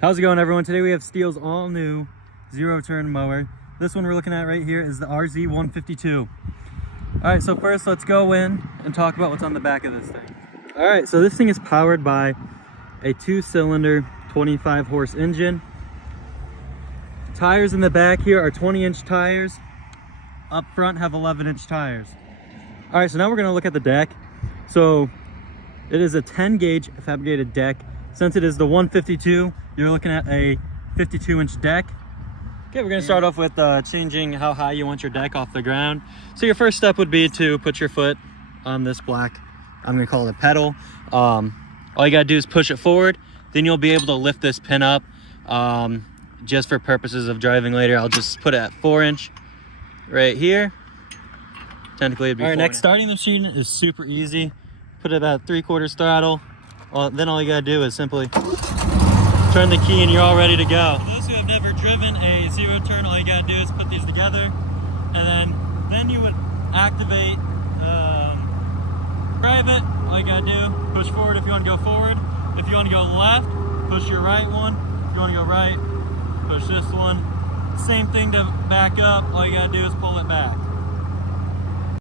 How's it going, everyone? Today we have Stihl's all new zero turn mower. This one we're looking at right here is the RZ 152. All right, so first let's go in and talk about what's on the back of this thing. All right, so this thing is powered by a 2-cylinder 25 horse engine. Tires in the back here are 20-inch tires. Up front have 11-inch tires. All right, so now we're gonna look at the deck. So it is a 10 gauge fabricated deck. Since it is the 152, you're looking at a 52-inch deck. Okay, we're gonna start off with changing how high you want your deck off the ground. So your first step would be to put your foot on this black, I'm gonna call it a pedal. All you gotta do is push it forward. Then you'll be able to lift this pin up. Just for purposes of driving later, I'll just put it at 4-inch right here. Technically it'd be 4. All right, next, starting the machine is super easy. Put it at 3/4 throttle. Then all you gotta do is simply turn the key and you're all ready to go. For those who have never driven a zero turn, all you gotta do is put these together, and then you would activate, drive it. All you gotta do, push forward if you want to go forward. If you want to go left, push your right one. If you want to go right, push this one. Same thing to back up. All you gotta do is pull it back.